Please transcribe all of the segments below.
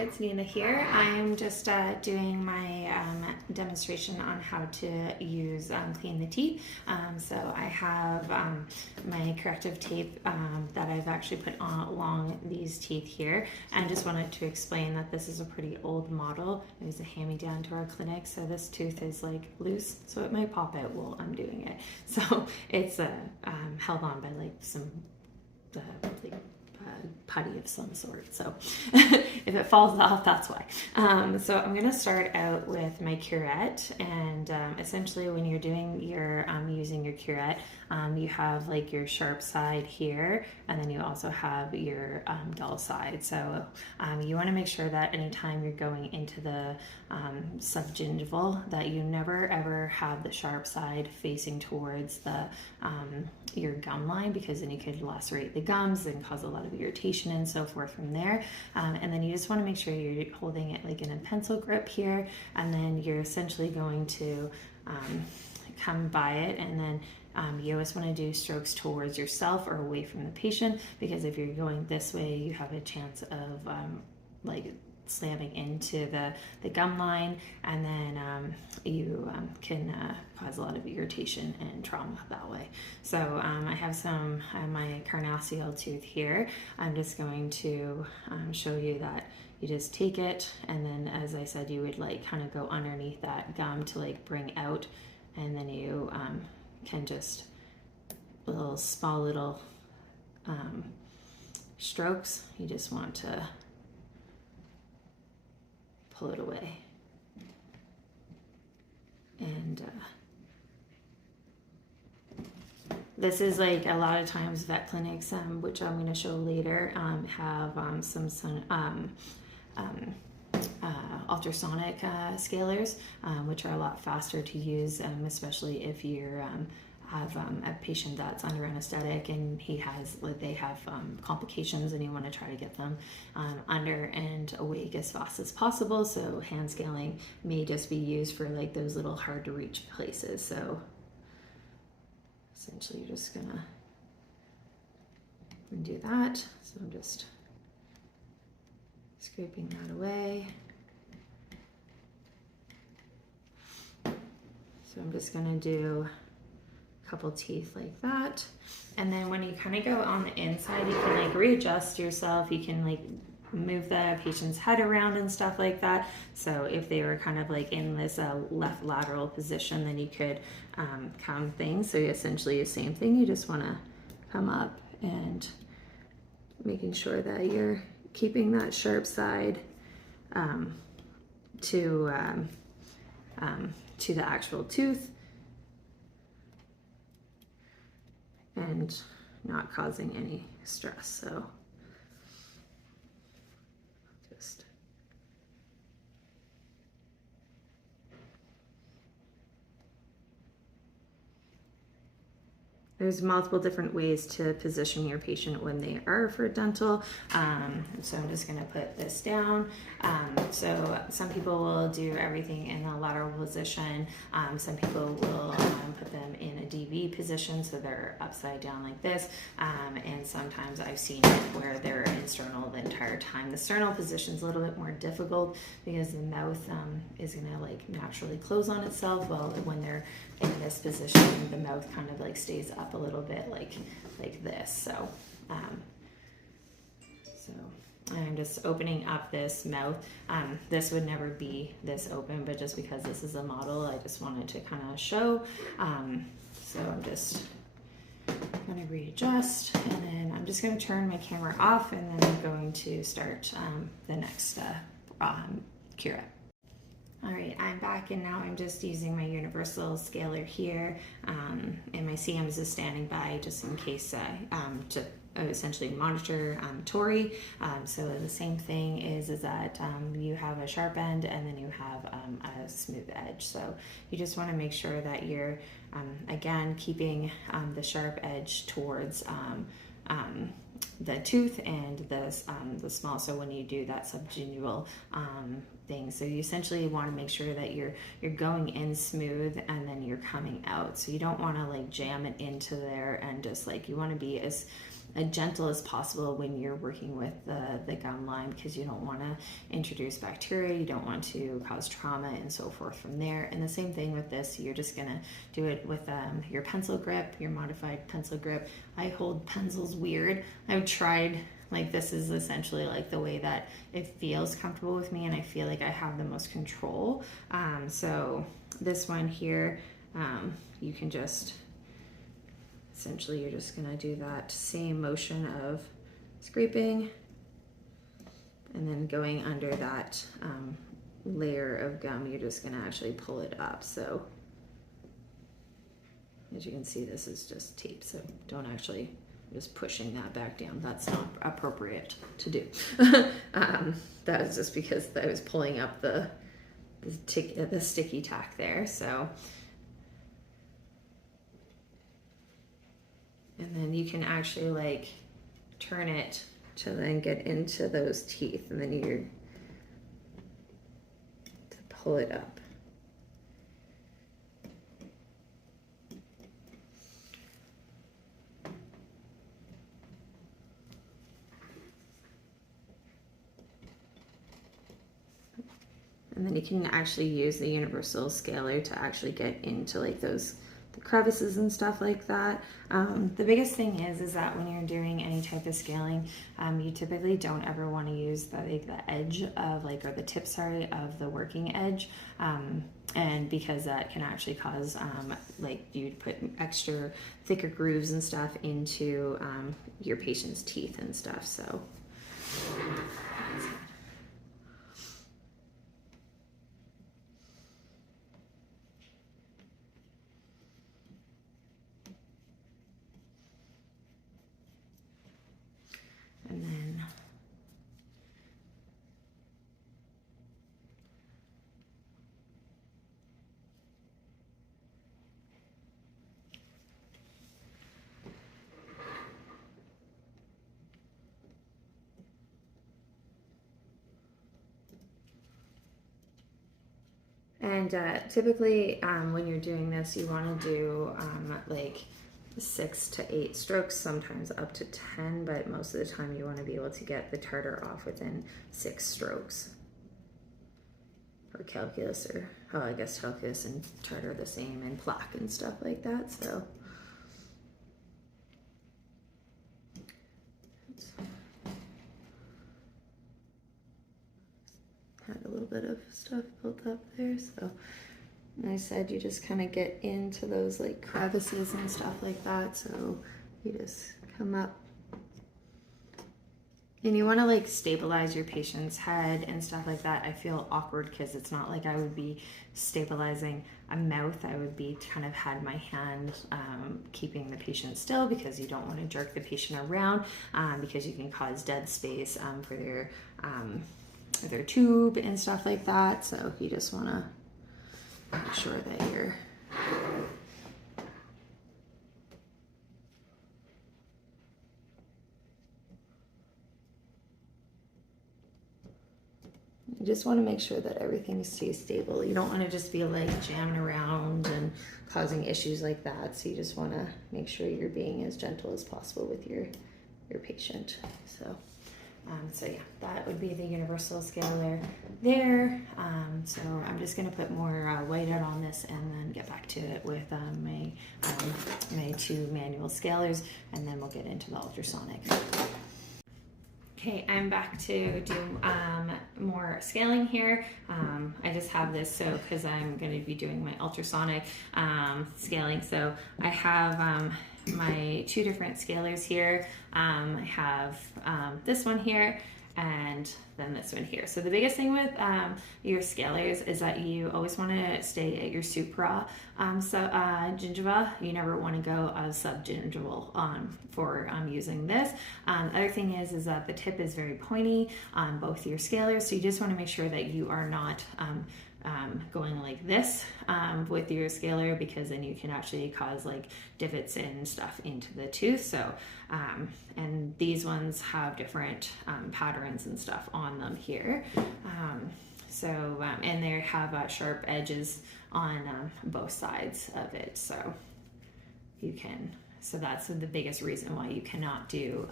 it's Nina here. I'm just doing my demonstration on how to use clean the teeth. So I have my corrective tape that I've actually put on along these teeth here, and just wanted to explain that this is a pretty old model. It was a hand-me-down to our clinic, so this tooth is like loose, so it might pop out while I'm doing it. So it's held on by like some putty of some sort, so if it falls off, that's why. So I'm going to start out with my curette, and essentially when you're doing your using your curette, you have like your sharp side here, and then you also have your dull side. So you want to make sure that anytime you're going into the subgingival, that you never ever have the sharp side facing towards the your gum line, because then you could lacerate the gums and cause a lot of irritation and so forth from there. And then you just want to make sure you're holding it like in a pencil grip here, and then you're essentially going to come by it, and then you always want to do strokes towards yourself or away from the patient, because if you're going this way, you have a chance of like slamming into the gum line, and then you can cause a lot of irritation and trauma that way. So I have some my carnassial tooth here. I'm just going to show you that you just take it, and then as I said, you would like kind of go underneath that gum to like bring out, and then you can just small little strokes. You just want to pull it away. And this is like a lot of times vet clinics, which I'm going to show later, have some ultrasonic scalers, which are a lot faster to use, especially if you're have a patient that's under anesthetic and they have complications, and you want to try to get them under and awake as fast as possible. So hand scaling may just be used for like those little hard to reach places. So essentially you're just gonna do that. So I'm just scraping that away. So I'm just gonna do couple teeth like that, and then when you kind of go on the inside, you can like readjust yourself. You can like move the patient's head around and stuff like that. So if they were kind of like in this left lateral position, then you could come things. So essentially the same thing. You just want to come up and making sure that you're keeping that sharp side to the actual tooth, and not causing any stress. So just there's multiple different ways to position your patient when they are for dental. So I'm just gonna put this down. So some people will do everything in a lateral position. Some people will put them in a DV position, so they're upside down like this. And sometimes I've seen it where they're in sternal the entire time. The sternal position is a little bit more difficult because the mouth is gonna like naturally close on itself. Well, when they're in this position, the mouth kind of like stays up a little bit like this. So I'm just opening up this mouth. This would never be this open, but just because this is a model, I just wanted to kind of show. So I'm just going to readjust, and then I'm just going to turn my camera off, and then I'm going to start the next curette. All right, I'm back, and now I'm just using my universal scaler here, and my CMs is standing by just in case to essentially monitor Tori. So the same thing is that you have a sharp end, and then you have a smooth edge. So you just want to make sure that you're again keeping the sharp edge towards the tooth and the small. So when you do that subgingival thing, so you essentially want to make sure that you're going in smooth and then you're coming out. So you don't want to like jam it into there, and just like you want to be as as gentle as possible when you're working with the gum line, because you don't want to introduce bacteria, you don't want to cause trauma and so forth from there. And the same thing with this, you're just gonna do it with your pencil grip, your modified pencil grip. I hold pencils weird. I've tried, like, this is essentially like the way that it feels comfortable with me, and I feel like I have the most control. So this one here, you can just, essentially you're just gonna do that same motion of scraping and then going under that layer of gum, you're just gonna actually pull it up. So as you can see, this is just tape, so don't actually, just pushing that back down. That's not appropriate to do. That is just because I was pulling up the sticky tack there. So, and then you can actually like turn it to then get into those teeth, and then you're to pull it up. And then you can actually use the universal scaler to actually get into like the crevices and stuff like that. The biggest thing is that when you're doing any type of scaling, you typically don't ever want to use the edge of or the tip, sorry, of the working edge. And because that can actually cause you'd put extra thicker grooves and stuff into your patient's teeth and stuff. So and then typically when you're doing this, you want to do like 6 to 8 strokes, sometimes up to 10, but most of the time you want to be able to get the tartar off within 6 strokes. Or calculus, or I guess calculus and tartar are the same, and plaque and stuff like that. So had a little bit of stuff built up there, so. And I said you just kind of get into those like crevices and stuff like that. So you just come up. And you want to like stabilize your patient's head and stuff like that. I feel awkward because it's not like I would be stabilizing a mouth. I would be kind of had my hand keeping the patient still, because you don't want to jerk the patient around because you can cause dead space for their tube and stuff like that. So you just want to make sure that you're you just want to make sure that everything stays stable. You don't want to just be like jamming around and causing issues like that. So you just want to make sure you're being as gentle as possible with your patient. So yeah, that would be the universal scaler there. So I'm just going to put more white out on this and then get back to it with my 2 manual scalers, and then we'll get into the ultrasonic. Okay, I'm back to do more scaling here. I just have this because I'm going to be doing my ultrasonic scaling. So I have my 2 different scalers here. I have this one here and then this one here. So the biggest thing with your scalers is that you always want to stay at your supra gingiva. You never want to go subgingival for using this. The other thing is that the tip is very pointy on both your scalers, so you just want to make sure that you are not going like this with your scaler, because then you can actually cause like divots and stuff into the tooth. So and these ones have different patterns and stuff on them here. And they have sharp edges on both sides of it, so you can So that's the biggest reason why you cannot do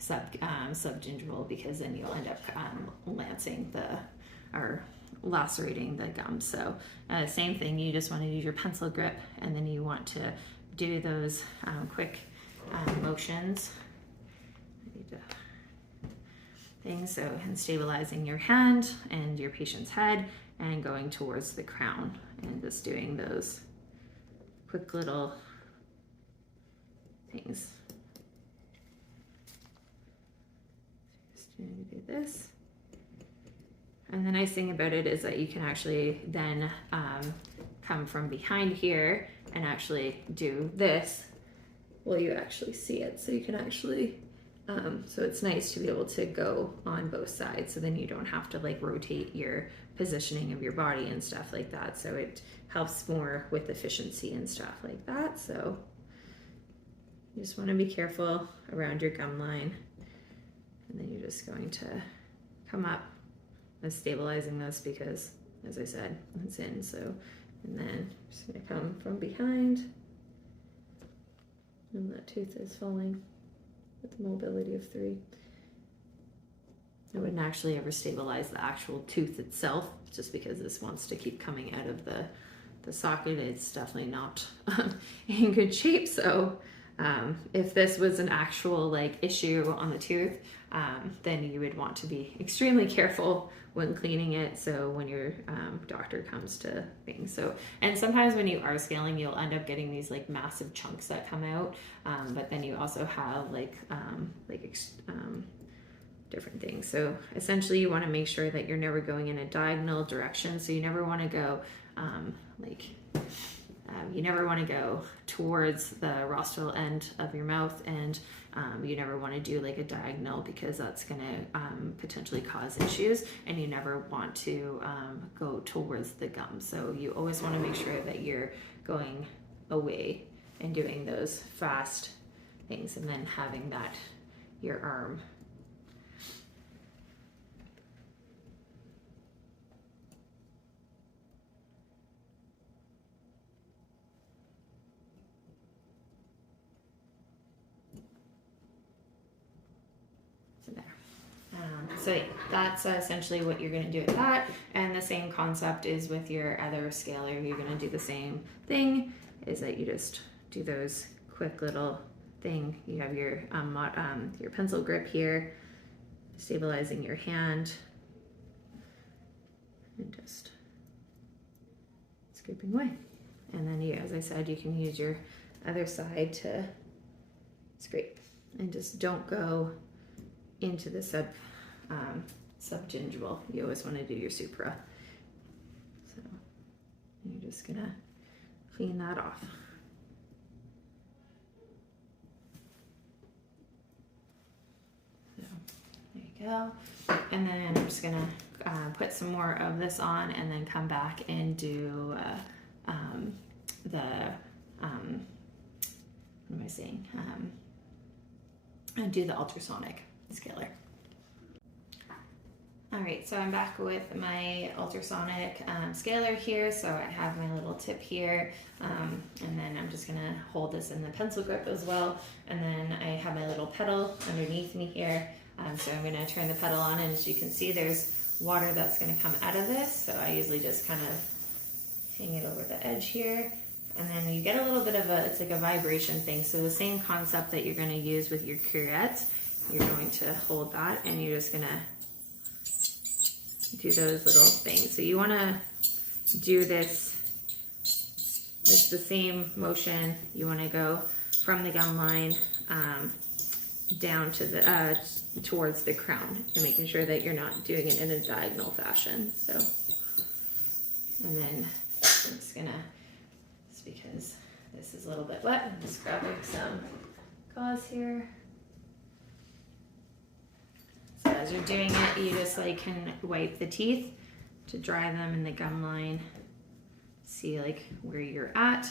subgingival, because then you'll end up lancing or lacerating the gum. So same thing, you just want to use your pencil grip, and then you want to do those quick motions. So, and stabilizing your hand and your patient's head and going towards the crown, and just doing those quick little things. Just going to do this. And the nice thing about it is that you can actually then come from behind here and actually do this. Well, you actually see it, so you can actually so it's nice to be able to go on both sides, so then you don't have to like rotate your positioning of your body and stuff like that. So it helps more with efficiency and stuff like that. So you just want to be careful around your gum line, and then you're just going to come up and stabilizing this, because as I said, it's in. So, and then I'm just going to come from behind, and that tooth is falling with the mobility of 3. I wouldn't actually ever stabilize the actual tooth itself, just because this wants to keep coming out of the socket. It's definitely not in good shape. So if this was an actual like issue on the tooth, then you would want to be extremely careful when cleaning it. So when your doctor comes to things. So, and sometimes when you are scaling, you'll end up getting these like massive chunks that come out. But then you also have different things. So essentially you want to make sure that you're never going in a diagonal direction. So you never want to go you never want to go towards the rostral end of your mouth, and you never want to do like a diagonal, because that's going to potentially cause issues, and you never want to go towards the gum. So you always want to make sure that you're going away and doing those fast things, and then having that your arm. So yeah, that's essentially what you're going to do with that. And the same concept is with your other scaler. You're going to do the same thing, is that you just do those quick little thing. You have your pencil grip here, stabilizing your hand, and just scraping away. And then you, as I said, you can use your other side to scrape, and just don't go into the subgingival. You always want to do your supra. So you're just gonna clean that off. So there you go. And then I'm just gonna put some more of this on, and then come back and do what am I saying? And do the ultrasonic scaler. All right, so I'm back with my ultrasonic scaler here. So I have my little tip here, and then I'm just gonna hold this in the pencil grip as well. And then I have my little pedal underneath me here. So I'm gonna turn the pedal on, and as you can see, there's water that's gonna come out of this. So I usually just kind of hang it over the edge here. And then you get a little bit of it's like a vibration thing. So the same concept that you're gonna use with your curettes, you're going to hold that, and you're just gonna do those little things. So you want to do this, it's the same motion. You want to go from the gum line down to the towards the crown, and making sure that you're not doing it in a diagonal fashion. So, and then I'm just gonna, just because this is a little bit wet, I'm just grabbing some gauze here. So as you're doing it, you just like can wipe the teeth to dry them in the gum line. See like where you're at.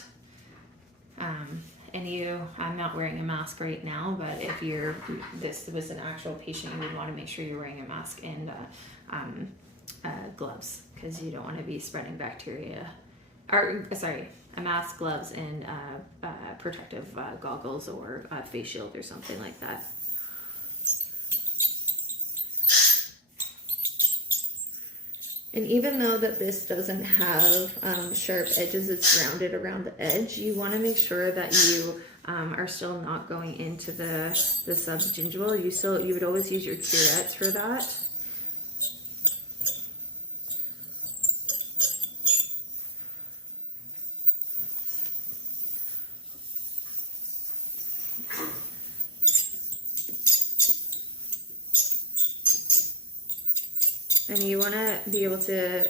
And I'm not wearing a mask right now, but if this was an actual patient, you would want to make sure you're wearing a mask and gloves, because you don't want to be spreading bacteria, or sorry, a mask, gloves, and protective goggles or face shield or something like that. And even though that this doesn't have sharp edges, it's rounded around the edge, you want to make sure that you are still not going into the subgingival. You would always use your curettes for that. And you want to be able to,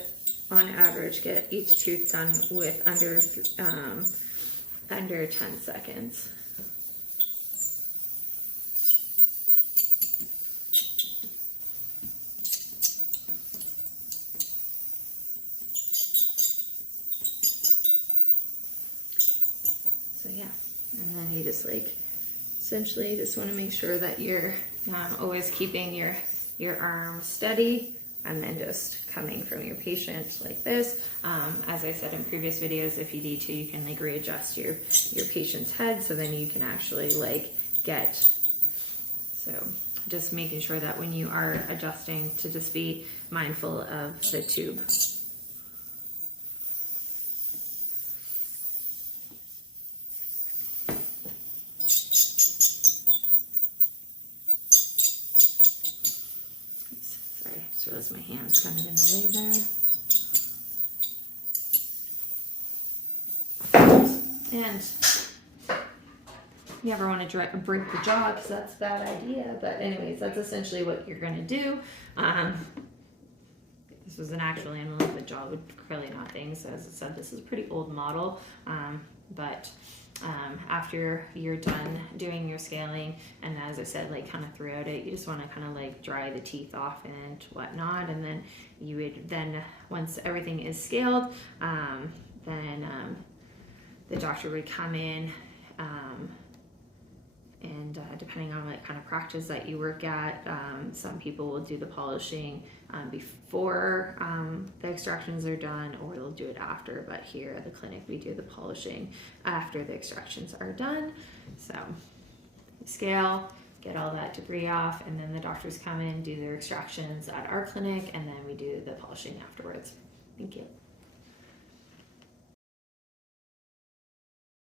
on average, get each tooth done with under 10 seconds. So yeah, and then you just essentially just want to make sure that you're always keeping your arm steady. And then just coming from your patient like this. As I said in previous videos, if you need to, you can readjust your patient's head so then you can actually get. So just making sure that when you are adjusting to just be mindful of the tube. So as my hand's kind of in the way there. And you never want to break the jaw because that's a bad idea. But anyways, that's essentially what you're going to do. This was an actual animal with a jaw with curly knotting. So as I said, this is a pretty old model. But after you're done doing your scaling, and as I said, kind of throughout it, you just want to kind of dry the teeth off and whatnot, and then you would once everything is scaled, then the doctor would come in, and depending on what kind of practice that you work at, some people will do the polishing before the extractions are done, or they'll do it after. But here at the clinic, we do the polishing after the extractions are done. So scale, get all that debris off, and then the doctors come in, do their extractions at our clinic, and then we do the polishing afterwards. Thank you.